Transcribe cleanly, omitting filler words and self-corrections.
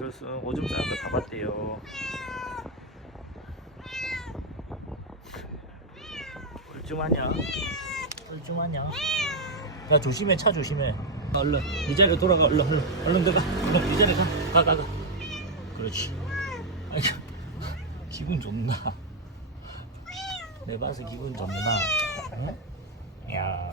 그래서 오줌 싸는 거 다 봤대요. 뻘쭘하냐? 뻘쭘하냐? 야 조심해, 차 조심해. 얼른 이 자리로 돌아가. 얼른 들어가. 얼른 이 자리 가. 그렇지. 아이 기분 좋나? 내 봐서 기분 좋나? 어? 야